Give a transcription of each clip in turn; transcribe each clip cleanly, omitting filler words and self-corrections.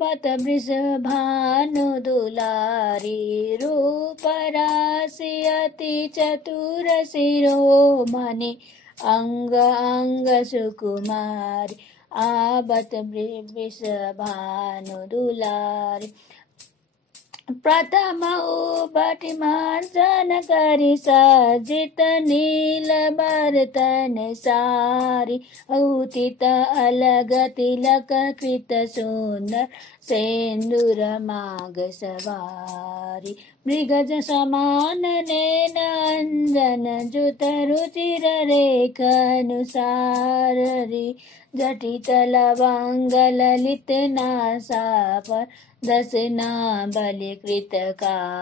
बत वृषभानु दुलारी रूप राशि अति चतुर शिरोमणि अंग अंग सुकुमारी आबत वृषभानु दुलारी प्रथम उबटि मार्जन करि सजित नील बर्तन सारी औतित अलग तिलक कृत सुंदर सेंदूर माग सवारी मृगज समान नैन अंजन जुत रुचिर रेखानुसारी जटित लवंग ललित नासा पर दसना बलिकृतकारी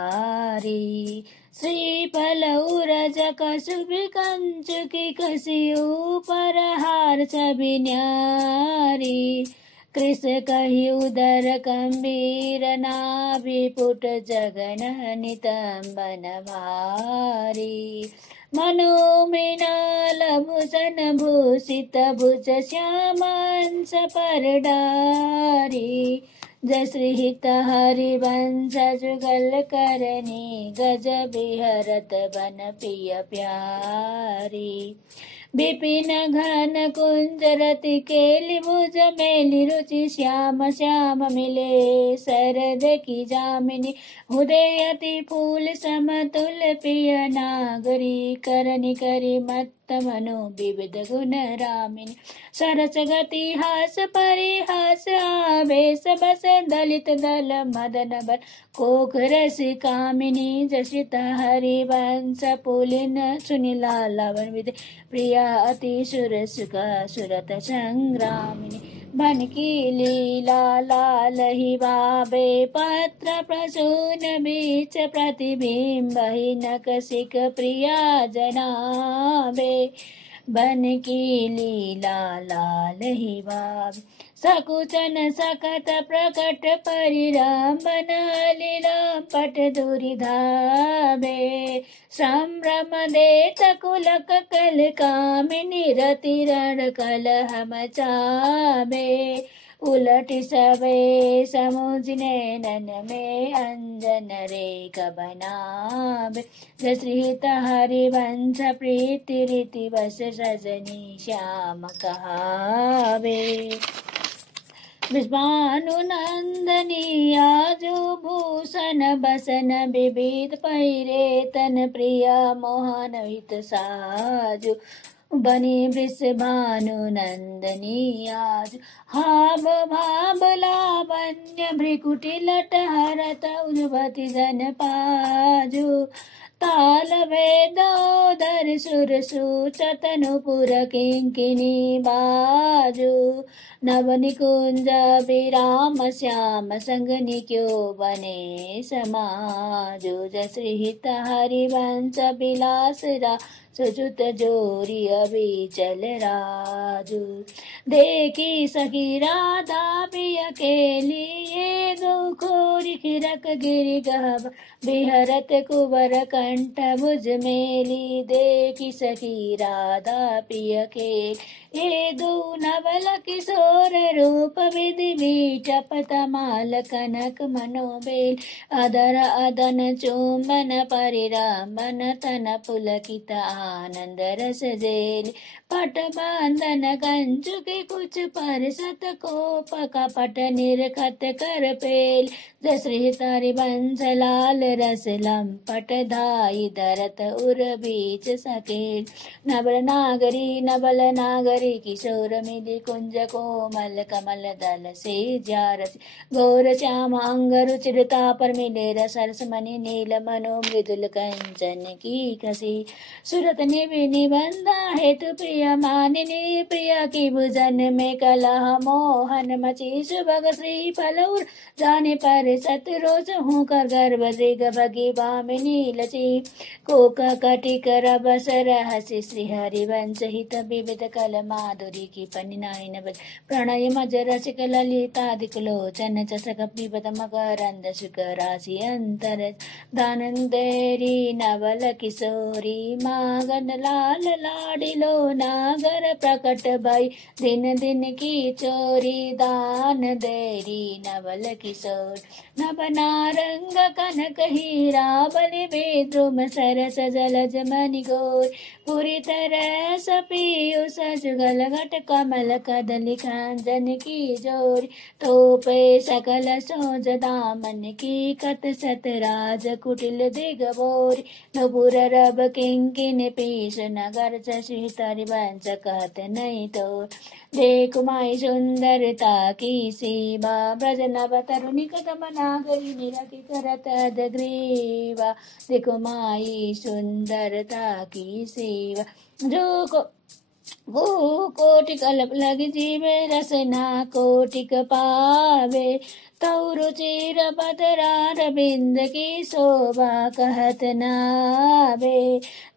श्रीफल उरज कसुभि कंचुकी कसियु पर हार छवि न्यारी कृष कहि उदर गंभीर नाभि पुट जगन नितंबन भारी मनोमृणाल भुजन भूषित भुज श्यामांश परडारी जश्रीहित हरिवंश जुगल करनी गज बिहरत बन पिय प्यारी विपिन घन कुंज रति केलि भुज मेलि रुचि श्याम श्याम मिले शरद की जामिनी उदयति फूल समतुल प्रिय नागरी करनि करि मत्त मनो विविध गुण रामिनी सरस गति हास परिहास आवेश बस दलित दल मदन बल कोक रस कामिनी जसित हरिवंश पुलिन सुनीला लवन विदे प्रिया अति सुरस का सुरत संग्रामिनी बन की लीला लाल ही बाबे पत्र प्रसून बीच प्रतिबिंब ही नकसिक प्रिया जनाबे बन की लीला लाल ही बाबे सकुचन सकत प्रकट परिरामन लीलाम पट दूरी धाबे संभ्रम देत कुलक कल कामिनी रति रण कलह मचाबे उलट सबे समुझने नन में अंजन रेख बनाबे जश्रीत हरिवंश प्रीति रीति बस सजनी श्याम कहावे विश्वानुनंदनी आजु भूषण बसन विविध पैरे तन प्रिया मोहन हित साजु बनी वृषभानुनंदनी आज हाव भाव लावण्य भ्रिकुटी लट हरत उद्भति जन पाजु ताल वेदोदर सुर सूचत नुपुर किंकिनी बाजु नवनिकुंज विराम श्याम संगनि क्यों बने समाजु जश्रीहित हरिवंश विलास रा सुजुत जोरी अभी चल राजू देखी सखी राधा प्रिय के लिए गोखोरी खिरक गिरि गहब बिहरत कुबर कंठ भुज मेली देखी सखी राधा प्रिय के ये दो नवल किशोर रूप विधि बीटपत माल कनक मनोबेल अदर अदन चुंबन परिरामन तन पुलकित आनंद रस जेल पट बांधन कंचु के कुछ परसत कोप कपट निरखत कर पेल जश्री तारी बंस लाल रस लंपट धाई धरत उर बीच सकेल नबल नागरी किशोर मिली कुंज कोमल कमल दल से जारस गौर श्याम अंग रुचिरता पर मिले रसरस मणि नील मनो मृदुल कंचन की कसी सुरत निबंधा हेतु प्रिय मानिनी प्रिय की भुजन में कलह मोहन मची सुभग श्री फलौर जाने पर सत रोज हूँ कर गर्भ दिग भगी भामिनी लची कोक कटि कर बसर हसी श्री हरिवंश हित विविध कल माधुरी की पन्नाइन बज प्रणय मज रसिक ललितादिक लोचन चसक पिबत मकरंद सुख राशि अंतर दानंदेरी नवल किशोरी मा नागन लाल लाडिलो नागर प्रकट भई दिन दिन की चोरी दान देरी नवल किशोर नभ नारंग कनक हीरा बलि विद्रुम सरस जलज मणि गोर पूरी तरह सपियु सजुगल घट कमल कदली खांजन की जोरी तोपे सकल सोज दामन की कत सत राज कुटिल दिगबोरी नुपुर रब किंकिन पीस नगर शशि तरि वंश कहत नहीं तोर देखु माई सुंदरता की सीमा ब्रज नभ तरुणी कदम नागरी निरति करत अदग्रीवा देखो माई सुंदरता की सेवा जो को वो कोटि कल्प लग जीवे रसना कोटिक पावे तौ रुचिर पतरार बिंद की शोभा कहत नावे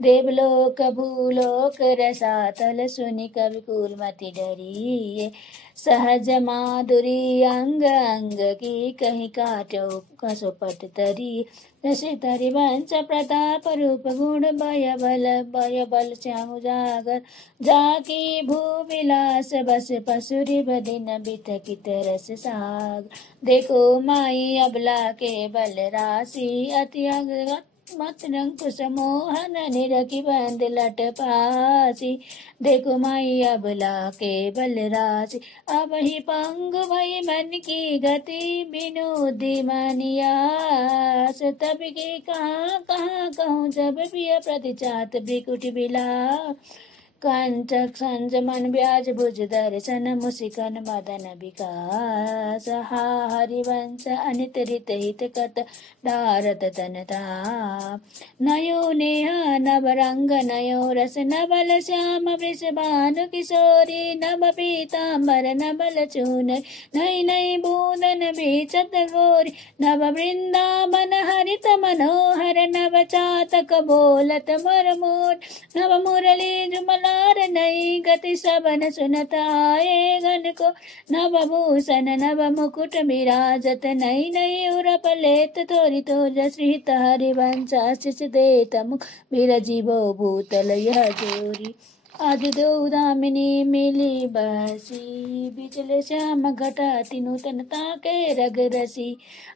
देवलोक भूलोक रसातल सुनि कवि कुलमति डरिए सहज माधुरी अंग अंग की कहीं काटो कसोपट तरी रसि तरि वंश प्रताप रूप गुण भय बल श्याम जागर जाकी भू विलास बस पसुरि बदिन बितकित रस साग देखो माई अबला के बल राशि अति अगत मत रंकुश मोहन निरखि बंद लट पासी देखो माई अबला के बल राशि अब ही पंग भई मन की गति विनोदी मनियास तब के कहाँ कहाँ कहूँ जब प्रिय प्रतिचात बिकुट बिला कंचक संज मन ब्याज भुज दर्शन मुसिकन मदन विकास हा हरिवंश अनित रित हित कत डारत तनता नयो नेहा नव रंग नयो रस नबल श्याम वृष भानु किशोरी नभ पीताम्बर नबल चून नई नई बूंदन बीचत गोरी नव वृंदावन हरित मनोहर नव चातक बोलत मरमोर नव मुरली जुमला नई गति सबन सुनत आए गण को नव भूषण नव मुकुट विराजत नई नई उरप लेत थोरी तो श्री हरिवंश शिष देत मुख विरजीवो भूतल यह जोरी आज दो दामिनी मिली बसी बिचले श्याम घटा नूतनता के रग रसी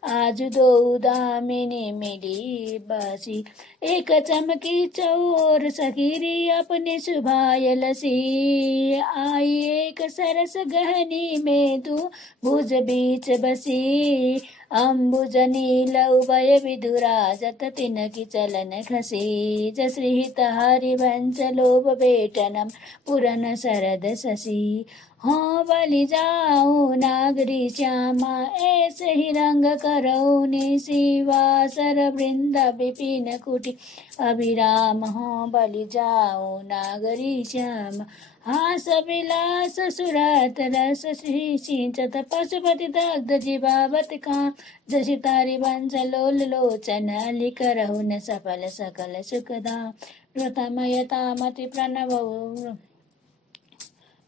आज दो दामिनी मिली बसी एक चमकी चौर सकीरी अपनी सुभाय लसी आई एक सरस गहनी में तू भुज बीच बसी अम्बुज नील उभय विधुराजत तिनकी चलन खसी जश्रीहित हरिवंश लोभ बेटनम पुरन शरद शशि हाँ बलि जाऊं नागरी श्यामा ऐसे ही रंग करो निशिवासर वृंद विपिन कुटी अभिराम हाँ बलि जाऊं नागरी श्यामा हास विलास सुरत रस श्री सिंचत पशुपति दग्ध जीवावत काम जसि तारि वंश लोल लोचन लिख रहुन सफल सकल सुखदाम व्रतमयता मति प्रणव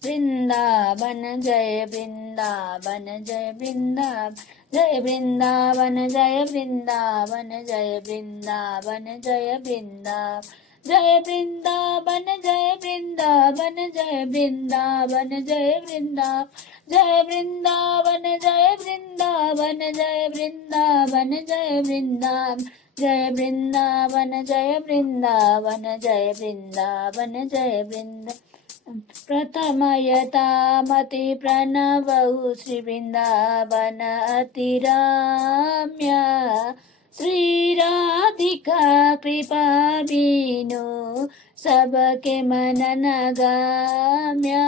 वृंदावन जय वृंदावन जय वृंदावन जय वृंदावन जय वृंदावन जय वृंदावन जय वृंदावन जय वृंदावन जय वृंदावन जय वृंदावन जय वृंदावन जय वृंदावन जय वृंदावन जय वृंदावन जय वृंदावन जय वृंदावन जय वृंदावन जय वृंदावन जय वृंदावन प्रथमयता मति प्रणवौ श्री वृंदावन अतिराम्या श्री राधिका कृपा बीनो सबके मनन गाम्या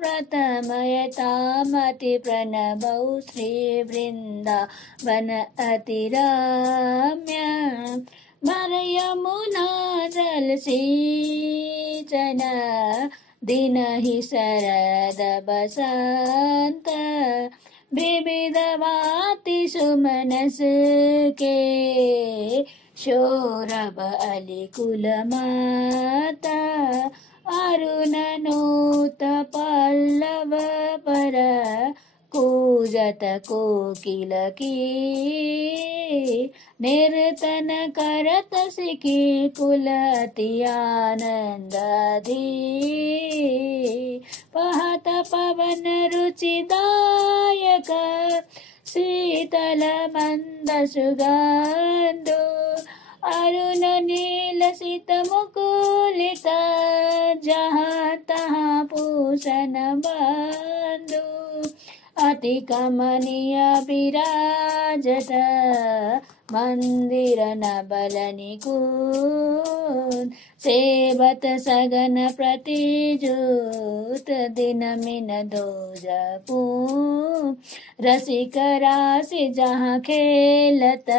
प्रथमयता मति प्रणवौ श्री वृंदावन अतिराम्या भर यमुना जल सिंचन दिन ही शरद बसंत विविध भांति सुमनस के शोरभ अली कुल माता अरुण नूत पल्लव पर कुसुम कूजत कोकिलकी निर्तन करत सिखी पुलति आनंदधी पहत पवन रुचिदायक शीतल मंद सुगंधु अरुण नील सित मुकुलित जहाँ तहाँ पूषण बंधु अति कमनीय विराजत मंदिर नबल निकुंज सेवत सगन प्रतिजुत दिन मिन दोजपू रसिक राशि जहाँ खेलत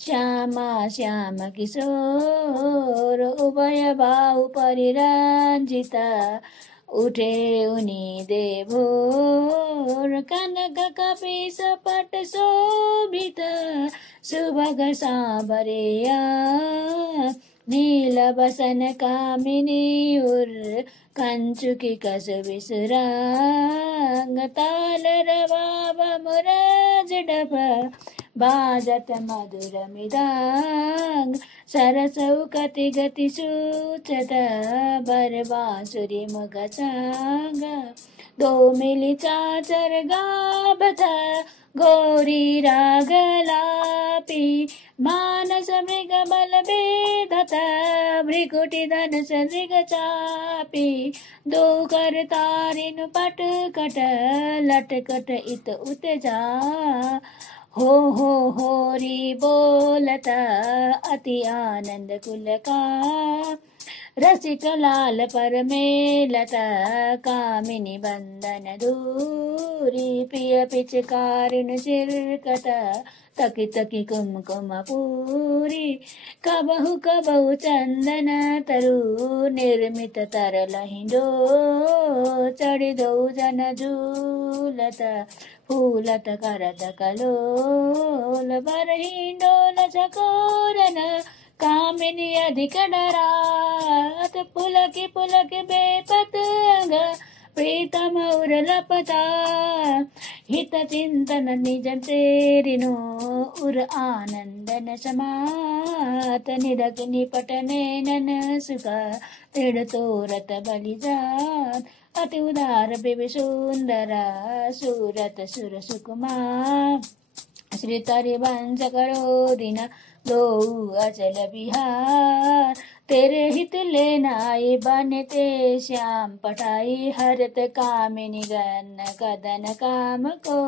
श्यामा श्याम किशोर उभय बाहु परिरंजित उठे उनी देवोर कनक कपि सपट शोभित सुभग सांबरिया नील बसन कामिनी उर कंचुकी कस विसरांग ताल रवाब मुरज डप बाजत मधुर मृदांग सरसौ कति गति सूचत बर बांसुरी मुग चांग दो मिली चाचर गाबत गौरी रागलापी मानस मृग बल बेधत भ्रिकुटी धनुष मृग चापी दो कर तारिन पट कट लटकट इत उत जा हो री बोलता अति आनंद कुल का रसिक लाल पर मेलता कामिनी बंदन दूरी प्रिय पिचकारिण चिरकता तकी तकी कुमकुम पूरी कबहु कबहु चंदन तरु निर्मित तरल हिंडो चढ़ दो जन झूलत फूलत करत कलोल बर हिंडोल चकोरन कामिनी अधिक डरात पुलकी बेपतंग प्रीतम उर लपता हित चिंतन निजन तेरिनो उर आनंदन समात निरक निपट नैनन सुखा तिड़ तोरत बलिजात अति उदार बिबि सुंदरा सूरत सुर सुकुमार श्री तरि वंश करो दिन दो अचल बिहार तेरे हित लेनाई बनते श्याम पठाई हरत कामिनी गन कदन काम को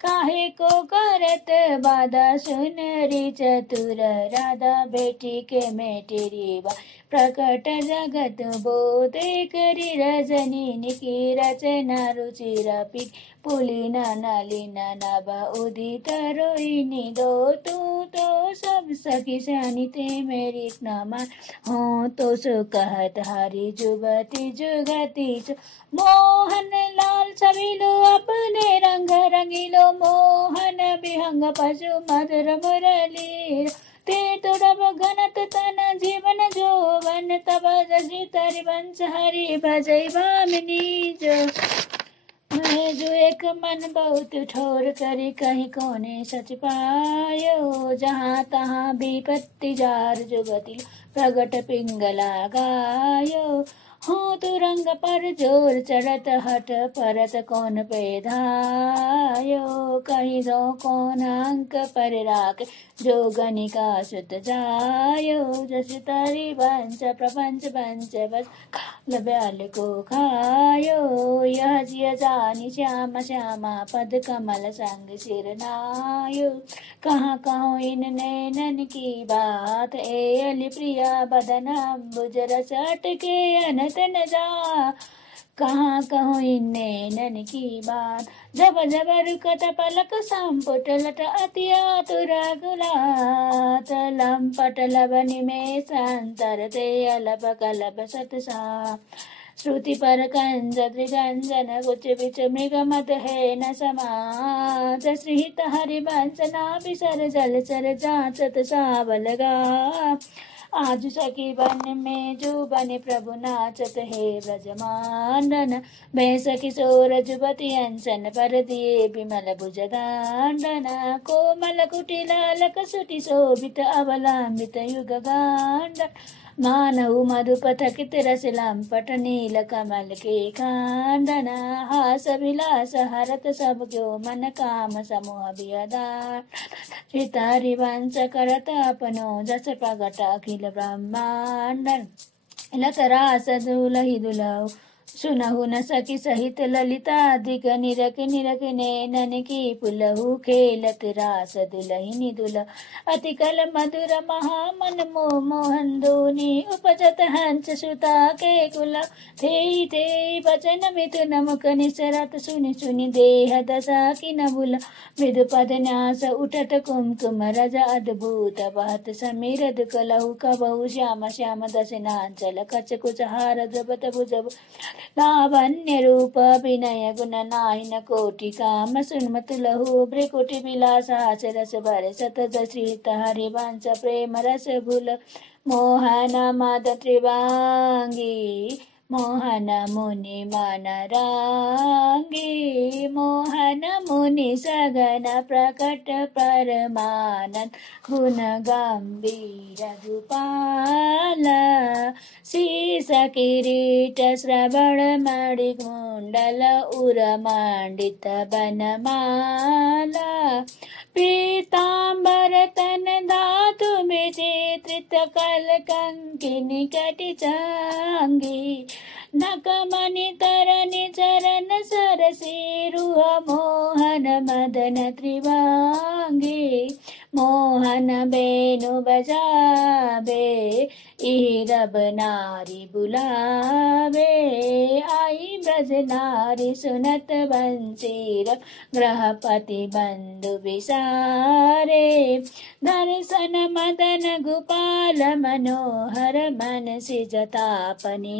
काहे को करत बाधा सुनरी चतुर राधा बेटी के मेटेरी बा प्रकट जगत बोधे करी रजनी निकी रचना रुचिर पी पुलिन नलिन नभ उदित रोहिणी दो तू तो सब सखी सनी ते मेरी नमा हो तो सो कहत हरी जुगति जुगति मोहन लाल सभी लो अपने रंग रंगीलो मोहन विहंग पशु मधुर मुरली ते तुरब घनत तन जीवन जोवन तब जसी तरि वंश हरि भजै भामिनी जो मैं जो एक मन बहुत ठोर करी कहीं कोने सच पायो जहाँ तहाँ विपत्ति जार जुगति प्रगट पिंगला गायो हो तू रंग पर जोर चढ़त हट परत कौन पे धायो कहीं दो कौन अंक पर राख जो गणिका सुत जायो जस तारी वंश प्रपंच पंच बस ब्याल को खायो यह जिय जानी श्याम श्यामा पद कमल संग सिर नायो कहाँ कहो इन नैनन की बात ए अली प्रिया बदन अम्बुज रस अटके अनत न जा कहाँ कहो इन नैनन की बात जब जब रुकत पलक संपुट लट अति आतुर गुलात लंपट लबनि में संतर ते अलप कलब सतसा श्रुति पर कंज त्रिगंजन कुच बिच मृग मत है न समाज श्रीहित हरिवंश ना बिसर जल चर जाचत सावलगा आज सखी बन में जो बने प्रभु नाचत है ब्रजमांडन। भैंस किशोर जुबती अंसन पर दिए विमल भुज दांडना। कोमल कुटिलाल कसुटी शोभित अवलंबित युग गांड। मानव मधुपथकित रस लंपट नील कमल के कांडना। हास विलास हरत सब जो मन काम समूह बियदार। चितारि वंश करत अपनो जस प्रगट अखिल ब्रह्मांड। लत रास दुलहि दुलौ सुनहु न सकी सहित ललिताधिक निरख निरख नैनन की पुलहु। खेलत रास दुलहिनी दुल अति कल मधुर महामन मोह मोहन धोनी। उपजत हंस सुता के कुल थे थे बचन मिथुन मुख निसरत सुनि सुनि देह दशा की न बुल। मृदु पद न्यास उठत कुमकुम रज अद्भुत बहत समीरद कलहु कबहु। श्याम श्याम दशनांचल कच कुच हार द्रवत भुजब। लावण्य रूप विनय गुण नाहिन कोटि काम। सुनमत लहु भ्रिकुटि विलास हास रस भर सतत श्रीत हरिवंश प्रेम रस भूल। मोहन मद त्रिवांगी मोहन मुनि मन रांगी। मोहन मुनि सगन प्रकट परमानंद गुण गंभीर गोपाल। शीस किरीट श्रवण मणि कुंडल उरमांडित बनमाला। पीतांबर तन धातु विचित्रित कल कंकिनी कटि चांगी। नकमणि तरनि चरण सरसी रुह मोहन मदन त्रिवांगी। मोहन बेनु बजावे इरब नारी बुलावे। आई ब्रज नारी सुनत बंसीर ग्रहपति बंधु विसारे। दर्शन मदन गोपाल मनोहर मन सिजतापनिहारे।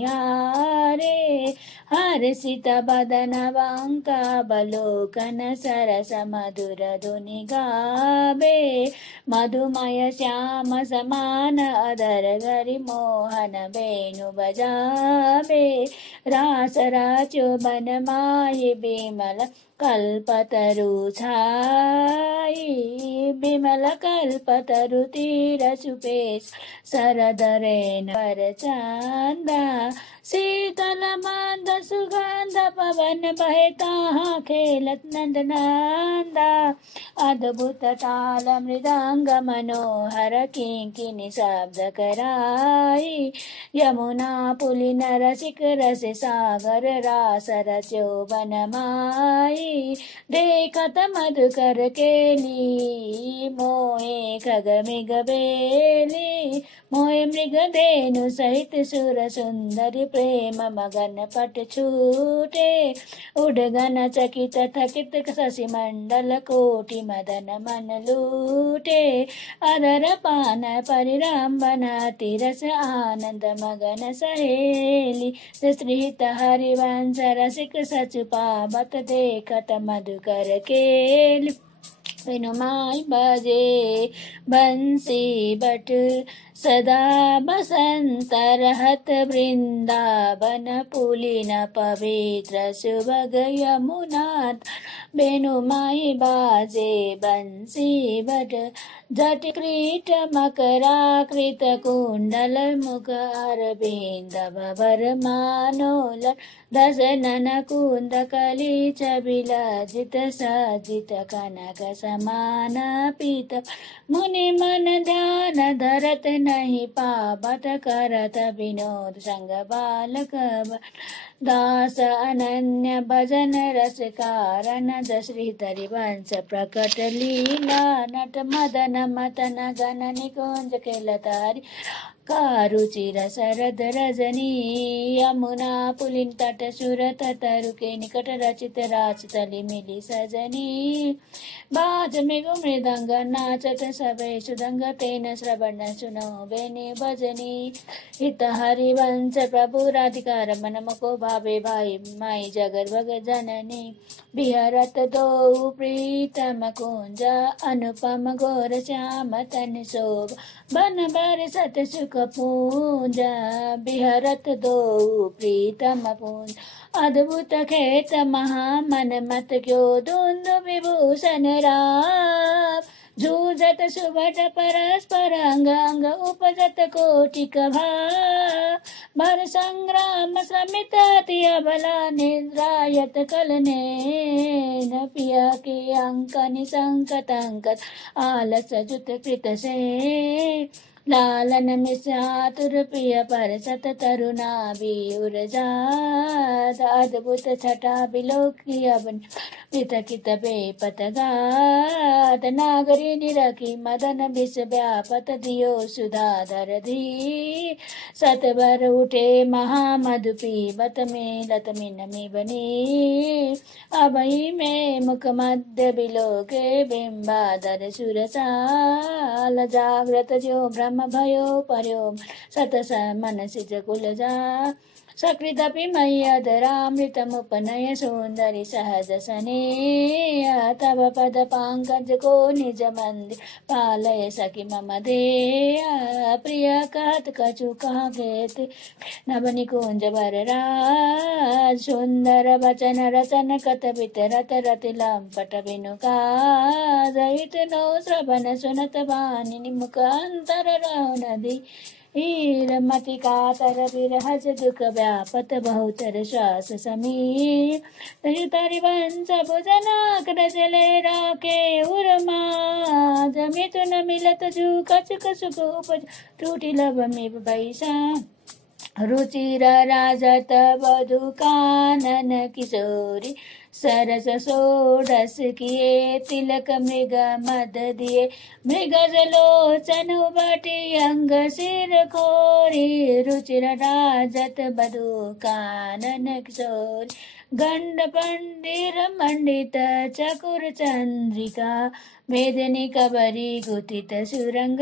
हर्षित बदन बांकावलोकन सरस मधुर धुनि गावे। मधुमय श्याम समान अधर गरि मोहन वेणु बजावे। रास राचो बन माहि बिमल कल्पतरु छाई। बिमल कल्पतरु तीर सुपेश सरदरेन पर चांदा। शीतल मंद सुगंध पवन बहे ताहा खेलत नंदनंदा। अद्भुत ताल मृदंग मनोहर किंकिनी शब्द कराई। यमुना पुलिन रसिक रस सागर रास रचो बनमाई। देखत मधुकर केली मोहे खग मृग बेली। मोहे मृग धेनु सहित सुर सुंदरी प्रेम मगन पट छूटे। उडगन चकित थकित शशि मंडल कोटि मदन मन लूटे। अधर पान परिरंभन तिरस आनंद मगन सहेली। श्रीत हरिवंश रसिक सच पावत देखत मधुकर केली। विनुमाई बजे बंसी बट सदा बसंत रहत वृंदावन। पुलिन पवित्र सुभग यमुना बेनुमाई बाजे बंसी बट। जट क्रीट मकराकृत कुंडल मुख अरविंद भवर मानोल। दशनन कुंद कली विलजित सजित कनक समान पीत। मुनि मन ध्यान धरत नहीं पावत करत विनोद संग बालक। दास अनन्य भजन रस कारण श्री हरिवंश प्रकट लीला। नट मदन मतन गण निकुंज खेलतारी कारुचिर शरद रजनी। यमुना पुलिन तट सुर तटरु के निकट रचित राज तली मिली सजनी। बाज मृगु मृदंग नाचत सबे सुदंग तेन श्रवण सुनो बेने भजनी। हित हरिवंश प्रभु राधिका रमन मको भावे भाई माई जगत भगत जननी बिहरत दो प्रीतम कुंज अनुपम घोर श्याम तन शोभ बन बरसत सुख पूंज बिहरत दो प्रीतम पूंज अद्भुत खेत महामन मत क्यों धुंध विभूषण राम जूझत सुभट परस्पर अंग अंग उपजत कोटिक भर संग्राम श्रमित अति अबला निद्रायत कलने न पिया के अंक निसंकत अंकत आलस जुत कृत से लालन मिसातुर प्रिय पर सत तरुणा उर्जाद अद्भुत छटा बिलोकी अवन पितकित बेपतगात नागरी निरखी मदन विष व्यापत दियो सुधाधर धी सतवर उठे महामधुपी बत में लत मिन बनी अभई में मुख मध्य बिलोके बिंबादर सुरसाल जागृत जो ब्रह्म भयो पर्यो सतस मनसिज कुलजा सकृदपि मय्यधरामृतमुपनय सुन्दरि सहज सने तव पद पाङ्कज को निज मन्दिर पालय सखि मम देया प्रिय कहत कछु कह गेत नवनि कुंज वरराज सुंदर वचन रचन कतबित रत रति लंपट बिनुका जहित नो श्रवण सुनत वाणी मुख अंतर रहो नदी हीर मति कातर विरहज दुख व्यापत बहुतर श्वास समीर तरि वंश भुजना कर जले राके उर्मा जमितुन मिलत जू कछुक सुख उपज टूटी लब में बैसा रुचिर राजत बधु कानन किशोरी सरस सोडस किए तिलक मृग मद दिए मृगज लोचन बटी अंग सिर खोरी रुचिर राजत बधु कानन किशोरी गंड पंडिर मंडित चकुर चंद्रिका मेदिनी कबरी गुथित सुरंग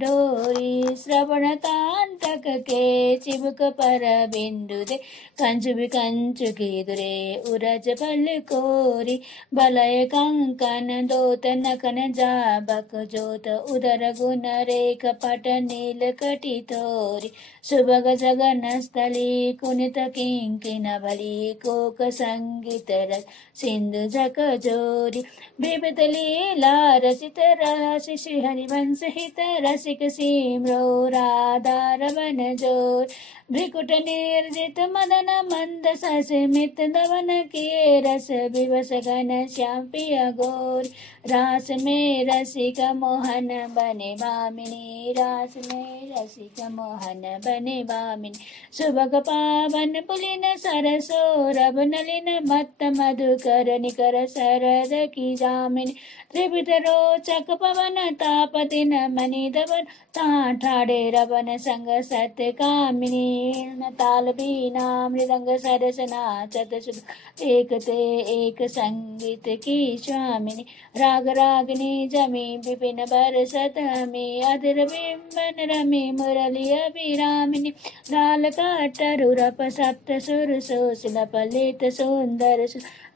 डोरी श्रवण तांतक के चिबुक पर बिंदु दे कंचु की दुरे उरज पल कोरी बलय कंकन दोत नकन जाबक जोत उदर गुण रेख पट नील कटी तोरी सुभग जगन स्थली कुनित किंकिन बली कोक संगीत रस सिंधु झक जोरी विविध लीला रचित राशि श्री हरिवंश हित रसिक सिमरो राधा रमन जोर भ्रिकुट निर्जित मदन मंद सस्मित दवन किए रस विवश घन श्याम पिया गोर रास में रसिक मोहन बने भामिनी रास में रसिक मोहन बने भामिनी सुभग पावन पुलिन सरसो रब नलिन मत्त मधुकर निकर शरद की जामिनी त्रिविध रोचक पवन तापति न मणि दवन ठाड़े रवन संग सत्य कामिनी ताल बीना मृदंग सरस नाचत सुध एक ते एक संगीत की स्वामिनी राग रागिनी जमी विपिन बरसत हमी अधर बिंबन रमी मुरली अभिरामिनी लाल कटरुरप सप्त सुर सोशिल पलित सुंदर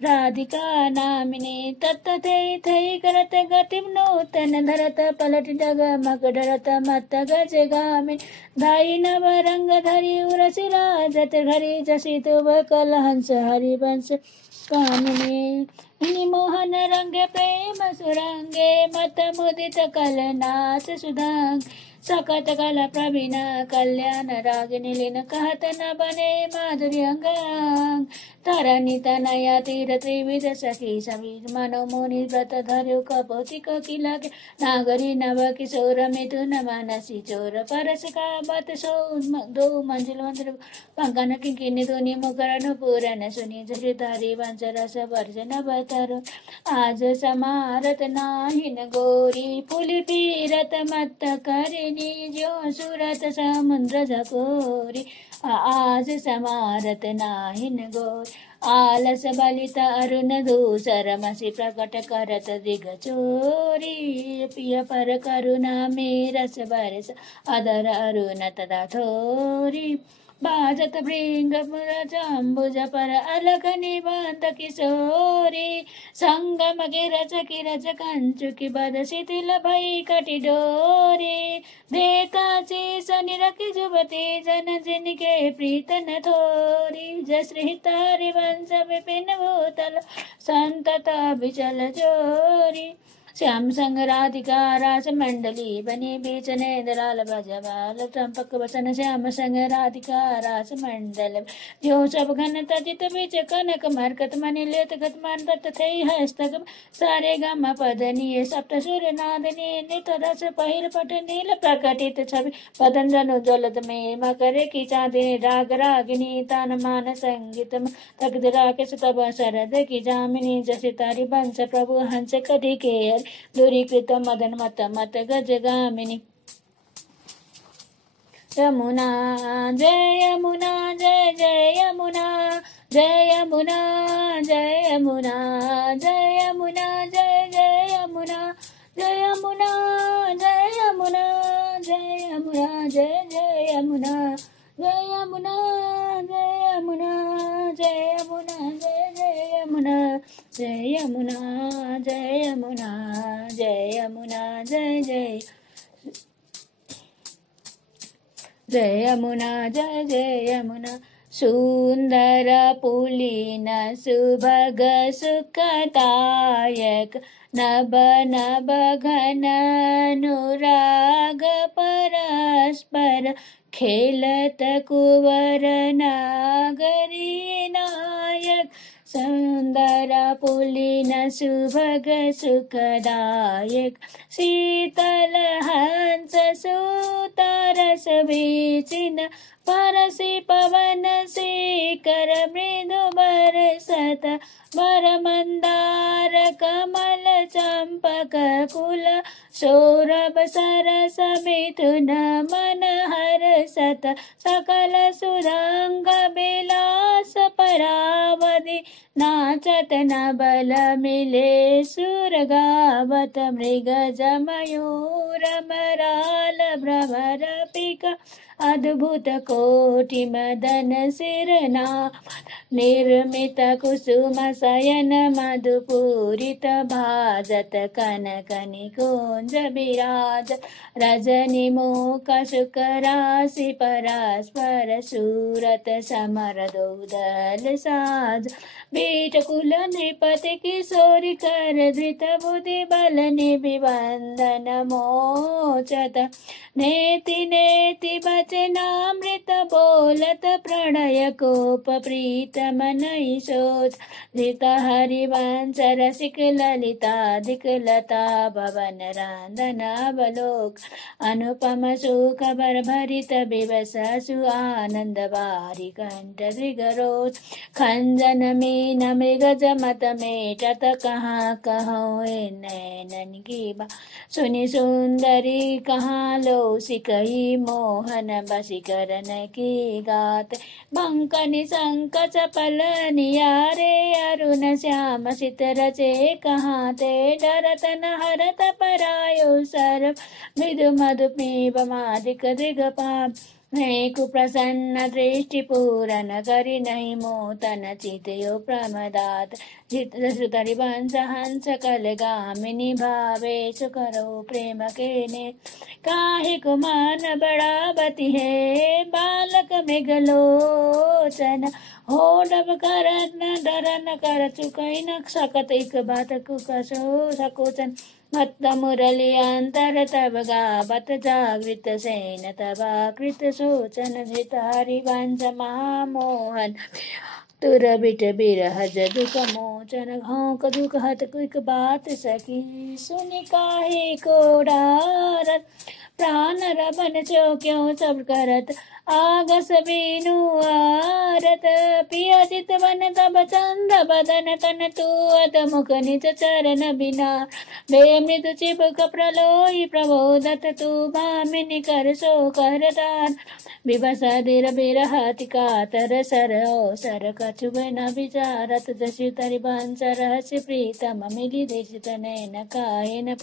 राधिका नामिनी तत्त थई करत गति नूतन धरत पलट डग मग डरत मत गज गामिनी धाई नव रंग धरी उरसी राजत घरी जसी तुब कल हंस हरिवंश कामिनी मोहन रंग प्रेम सुरंगे मत मुदित कल नाथ सुधांग सकत कल प्रवीण कल्याण रागिनी लीन कहत न बने माधुर्य अंगांग तारानी तनया तीर त्रिविध सखी समीर मनो मुनि व्रत धर्यो कपोति कोकिला के नागरी नव किशोर मिथुन मानसी चोर परस का बत सो दो मंजिल मंदिर पंकन किंकिनी ध्वनि मुकरण पूरन सुनी झरिधारी वंश रस वर्जन बतर आज समारत नाहिन गोरी पुल पीरत मत करिनी जो सूरत समुद्र झकोरी आज समारत नाहिन गोर आलस बलित अरुण दूसर मसी प्रकट करत दिग चोरी पिय पर करुणा में रस बरस अदर अरुण तदा थोरी बाजत भृंग अम्बुज पर अलख निबंध किशोरी संगम गिरज किरज कंचुकी बद शिथिल भई कटि डोरी देता चीस निरखि जुबती जन जिनके प्रीत न थोरी जश्री तारि वंश विपिन भूतल संतता विचल जोरी श्याम संग राधिका रास मंडली बनी बीच नेदलाल भजबाल चंपक वसन श्याम संग राधिका रास मंडल जो सब घन तजित बीच कनक मरकत मणि लेत गत मान दत्त थे हस्तक सारे गम पदनीय सप्त सुर नादनीय नित रस पहिल पट नील प्रकटित छवि पदन जनु ज्वलत में मकर की चांदनी राग रागिनी तान मान संगीत तक राकेश तब शरद की जामिनी जैसे तारी बंश प्रभु हंस कदी के दूरीकृत मदन मत मत गज गामिनी यमुना जय यमुना जय जय यमुना जय यमुना जय यमुना जय यमुना जय जय यमुना जय यमुना जय यमुना जय यमुना जय जय यमुना जय यमुना जय यमुना जय यमुना जय जय यमुना जय यमुना जय यमुना जय यमुना जय जय जय यमुना जय जय यमुना सुंदर पुलिन सुभग सुखदायक नभ नभ घन अनुराग परस्पर खेलत कुंवर नागरी नायक सुंदर पुलिन सुभग सुखदायक शीतल हंस सुतरस बीचिन परसी पवन शिखर मृदु बरसत वर मंदार कमल चंपक कुल सौरभ सरस मिथुन मन हर्षत सकल सुरंग विलास परावधि नाचत नबल मिले सुर गावत मृग जमयूर मराल भ्रमर पिका अद्भुत कोटि मदन सिरना निर्मित कुसुम शयन मधुपूरित भाजत कनक निकुंज विराज रजनी मुख शुकराशि परस्पर सूरत समर दोदल साज बीट कुल नृपति किशोरी कर धृत बुद्धि बल निबंधन मोचत नेति नेति वचनामृत बोलत प्रणय कोप प्रीत मन सोच धृत हरिवंश रसिक ललिताधिक लता भवन रांदनावलोक अनुपम सुख बर भरित विवश सु आनंद बारी कंठ दिगरोच खंजन मीन मृग जमत मेटत कहाँ कहो नैनन की बा सुनि सुंदरी कहाँ लो सिकही मोहन बसीकरण की गात बंकनि शंक चपल नियारे अरुण श्याम सित रचे कहाँ ते डरत न हरत परायो सर्व मृदु मधु पीब मादिक दिगपाप कुप्रसन्न दृष्टि पूरन करि नहीं मोतन चितयो प्रमदात जित सुतरि वंश हंस कल गामिनी भावेश करो प्रेम के ने काहे कुमान बड़ावती है बालक मेघलोचन होडब करन डरन कर चुकई न सकत एक बात कुकसो सकोचन मत मुरली अंतर तब गावत जागृत सेन तबा कृत सोचन धृत हरिवंश महामोहन तुर बिट बिरह दुख मोचन घोंक दुख हत कुक बात सकी सुनि काहे को डारत प्राण रबन चो क्यों सब करत आगस बीनु आरत पिया जित वन तब चंद्र बदन तन तू अत मुख निज चरण बिना बेमृदु चिबुक प्रलोई प्रबोधत तू भामिनी कर सो कर दान विवश धीर बिरहति कातर सर ओ सर कछु न विचारत दशि तरि वंश रहस्य प्रीतम मिली देश तनय न काहे न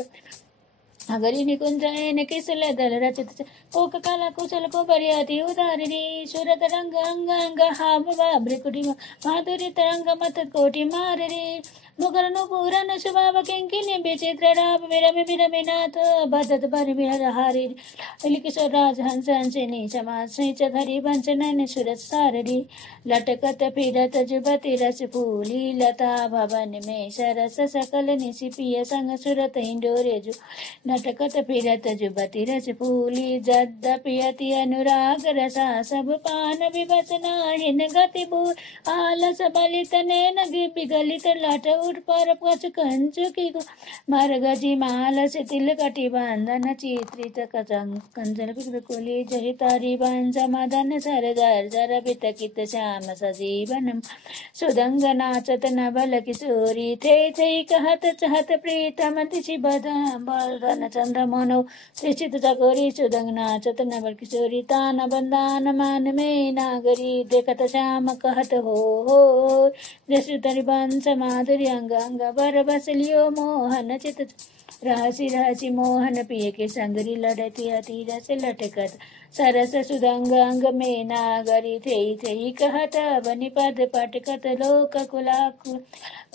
अगरी निकुंज एन किसल दल रचित कोक कला कुशल को बरियाती उदारी सुरत रंग अंग अंग हाम भ्रिकुटी माधुरी तरंग मत कोटि मारी मुगरनु पूरन शुभाव किंकिनी विचित्र राव विरमि विरमि नाथ भदत भर विहर हारी किशोर राज हंस हंसिनी समाज सिंच धरी वंश नन सुरत साररी लटकत फिरत जुबती रस फूली लता भवन में सरस सकल निशि पिय संग सुरत हिंडोरे जु नटकत फिरत जुबती रस फूली जद्दपि अति अनुराग रसा सब पान विवसना हिन गति भूर आलस बलित नैन बिगलित लाट उठ पर पच कंचुकी को मरगजी मालस तिल कटी बंधन चित्रित कंचन कोली जहि तारी बंस मदन सरदार जर बितकित श्याम सजीवन सुदंग नाचत नबल किशोरी थे कहत चहत प्रीतम तिशि बदन चंद्र मनो शिक्षित चकोरी सुदंग नाचत नबल किशोरी तान बंदान मान में नागरी देखत श्याम कहत हो जसु तरि बंस माधुरी अंग अंग बर बसलियो मोहन चित रहसी रहसी मोहन पिय के संगरी लड़ती अति रस लटकत सरस सुदंग अंग में नागरी थे कहत बनि पद पटकत लोक कुलाकु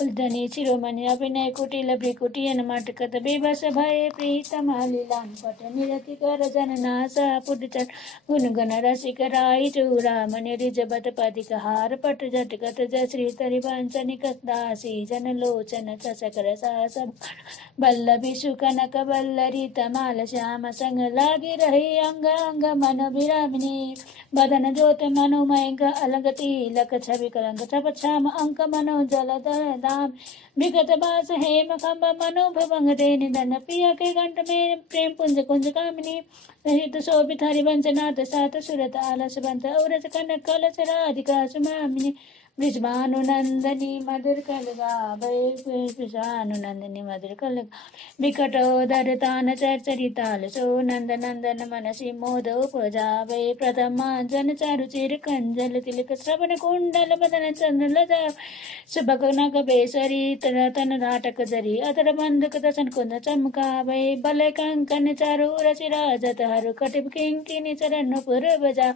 उल्धनी शिरोमणि अभिनय कुटिल भ्रिकुटियन मटकत बेबस भय प्रीतम लीलान पट निरति कर जननाश पुटचट गुनगुन रसिक राई चूड़ा मणि रिजबत पदिक हार पट झटकत जश्री तरि वंशनिक दासी जन लोचन चसकर सब बल्लभि सुकनक बल्लरी तमाल श्याम संग लागी रही अंग अंग मन विरामिनी बदन ज्योत मनोमय अलग तिलक छवि कलंक छप छाम अंक मनो जल दाम विगत बास हेम खम्ब मनो भवंग दे निधन पिया के घंट में प्रेम पुंज कुंज कामिनी रहित शोभित हरिवंश नाथ सात सुरत आलस बंत औरस कनक कलश राधिका सुमामिनी ब्रिजभानुनंदनी मधुर कलगानुनंदनी मधुर कलग विकटोदर तान चरिताल सो नंद नंदन मनसी मोद उपजावे प्रथमांजन चारुचिर कंजल तिलक श्रवण कुंडल बदन चंद्र लजा सुभग नग बेसरी तन नाटक जरी अतर बंधक दसन कुंद चमकावे बल कंकन चारु रचि राजत हरु कटिप किंकिनी चरण पुर बजा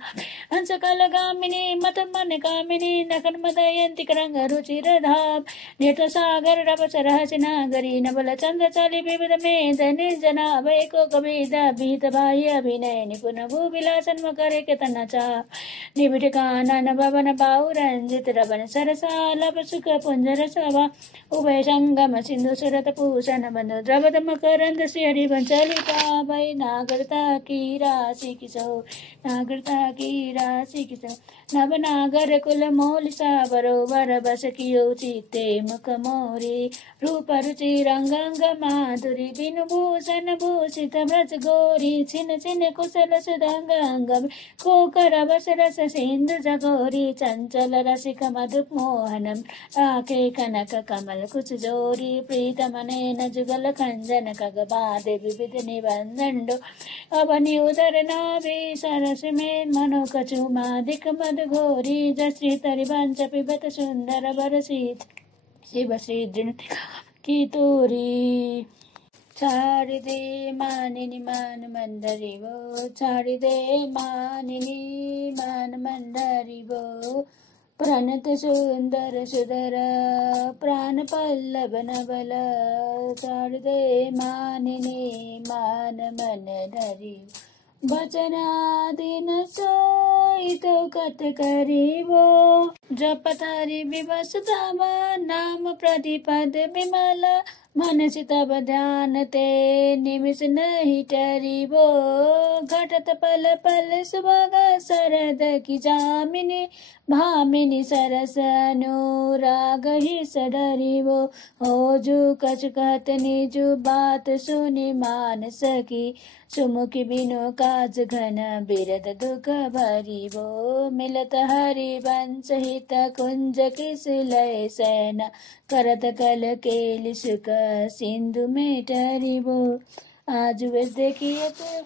हंस कलगामिनी मत मन कामिनी नखन मदयंति करंग रुचिर धाम नेत सागर रवस रहस्य नागरी नबल चंद्र चाली विविध में धनि जना भय को कबीद भीत भाई अभिनय निपुण भू विलासन मकरे के तनचा निबिट कानन भवन बाहु रंजित रवन सरसा लब सुख पुंजर सभा उभय संगम सिंधु सुरत पूषण बंधु द्रवत मकरंद श्री बंचलिका भय नागरता की राशि किसो नागरता की राशि किसो नव नागर कुल मोल बरोबर बस कियो चित्ते मुख मोरी रूप रुचि रंगंग माधुरी बिनु भूषण भूषित व्रज गोरी छिन छिन कुशल सुदंग अंग कोकर बस रस सिंधु जगोरी चंचल रसिक मधु मोहनम आखे कनक कमल कुछ जोरी प्रीतम नैन जुगल खंजन खग बाधे विविध निबंधन अवनि उदर नाभि सरस में मनो कछु मादिक मद घोरी जश्री तरि वंश पिबत सुंदर बरसीत शिव श्री की तोरी छाड़ी दे मानिनी मान मंदरी वो छाड़ी दे मानिनी मान मंदरी वो प्रणत सुंदर सुधर प्राण पल्लव नबल छाड़ी दे मानिनी मान मन धरी वचनादीन सोई तो कत करीबो जप तारी विवश तब नाम प्रतिपद विमल मन तब ध्यान ते निमिष नहीं टरीबो घटत पल पल सुभग शरद की जामिनी भामिनी सरस अनुराग ही सडरीबो हो जू कछ कहत निजु बात सुनी मान सकी सुमुखी बिनु काज घन बिरद दुख भरीबो मिलत हरि वंश हित कुंज किस लय सैन करत कल केलि सुख सिंधु में टरीबो आज वे देखिए तो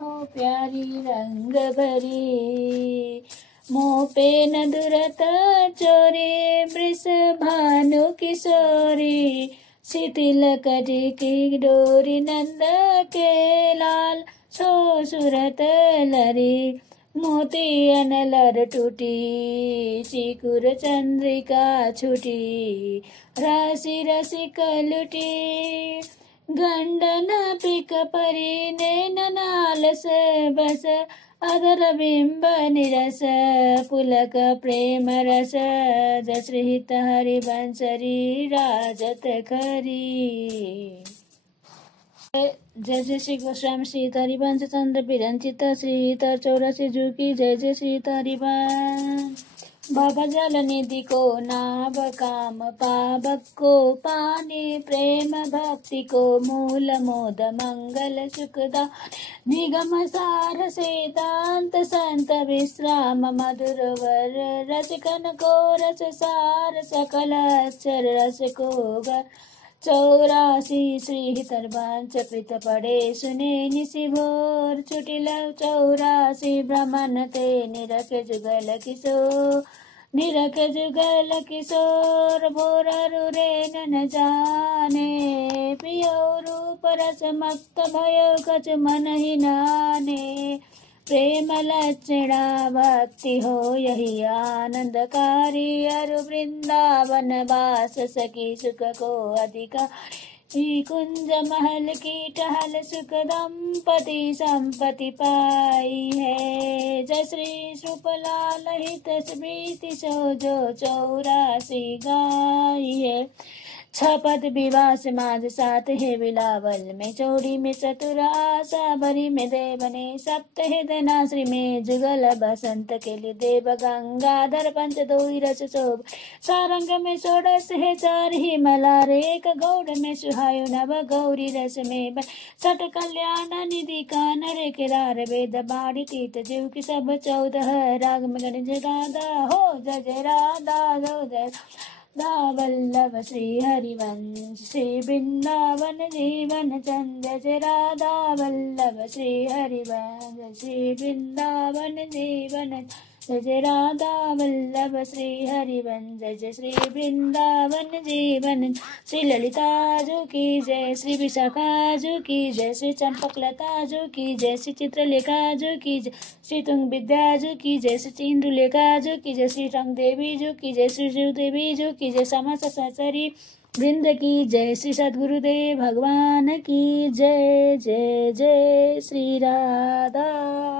हो प्यारी रंग भरी मोह पे न दुरत चोरी वृष भानु किशोरी शिथिल कटी की डोरी नंद के लाल, सो सूरत लरी मोती अनलर टूटी, चिकुर चंद्रिका छुटी, राशि रसिक लुटी, गंडन पिक परी नैन नालस बस, अधर बिंब निरस पुलक प्रेम रस, जश्रित हरिवंशरी राजत खरी। जय जय श्री गोस्वामी श्री हरिवंश चंद्र विरंचित श्रीधर 84 जू की जय जय श्री हरिवंश। भव जल निधि को नाभ काम पावक को पानी, प्रेम भक्ति को मूल मोद मंगल सुखदा, निगम सार सिद्धांत संत विश्राम मधुर वर, रसिकन को रस सार सकल अक्षर रस को गर, 84 श्री तरबांच कृत पड़े सुने निशि भोर, छुटिल 84 भ्रमण ते निरख जुगल किशोर, निरख जुगल किशोर, भोर रे न जाने, पियो रूप रस मक्त भयो कछ मन ही नाने, प्रेम लक्षणा भक्ति हो यही आनंदकारी, अरु वृंदावन वास सखी सुख को अधिकारी, कुंज महल की टहल सुख दंपति संपत्ति पाई है, जय श्री सुपलाल हित स्मृति सो जो 84 गाई है, छपद विवाह समाज सात है बिलावल में, चौड़ी में चतुर आशा भरी में देवने, सप्त है धनाश्री में जुगल बसंत के लिए देव, गंगाधर पंच दो रस शोभ, सारंग में 16 है 4 ही मलार, एक गौड़ में सुहायो नव गौरी रस में बन, सट कल्याण निधि कान रे किरार वेद बाड़ी तीत जीव की सब 14 राग में गणेश राधा हो जय जय राधा हो जय वल्लभ श्री हरिवंश, श्री वृंदावन जीवन चंद, जय राधा वल्लभ श्री हरिवंश, श्री वृंदावन जीवन, जय राधा वल्लभ श्री हरिवंश, जय श्री वृंदावन जीवन, श्री ललिता जो की जय, श्री विशाखा जो की जय, श्री चंपकलता जो की जय, श्री चित्रलेखा जो की जय, श्री तुंग विद्या जो की जय, श्री इंद्रलेखा जो की जय, श्री रंग देवी जो की जय, श्री शिव देवी जो की जय, समस्त सचरी वृंद की जय, श्री सद्गुरुदेव भगवान की जय, जय जय श्री राधा।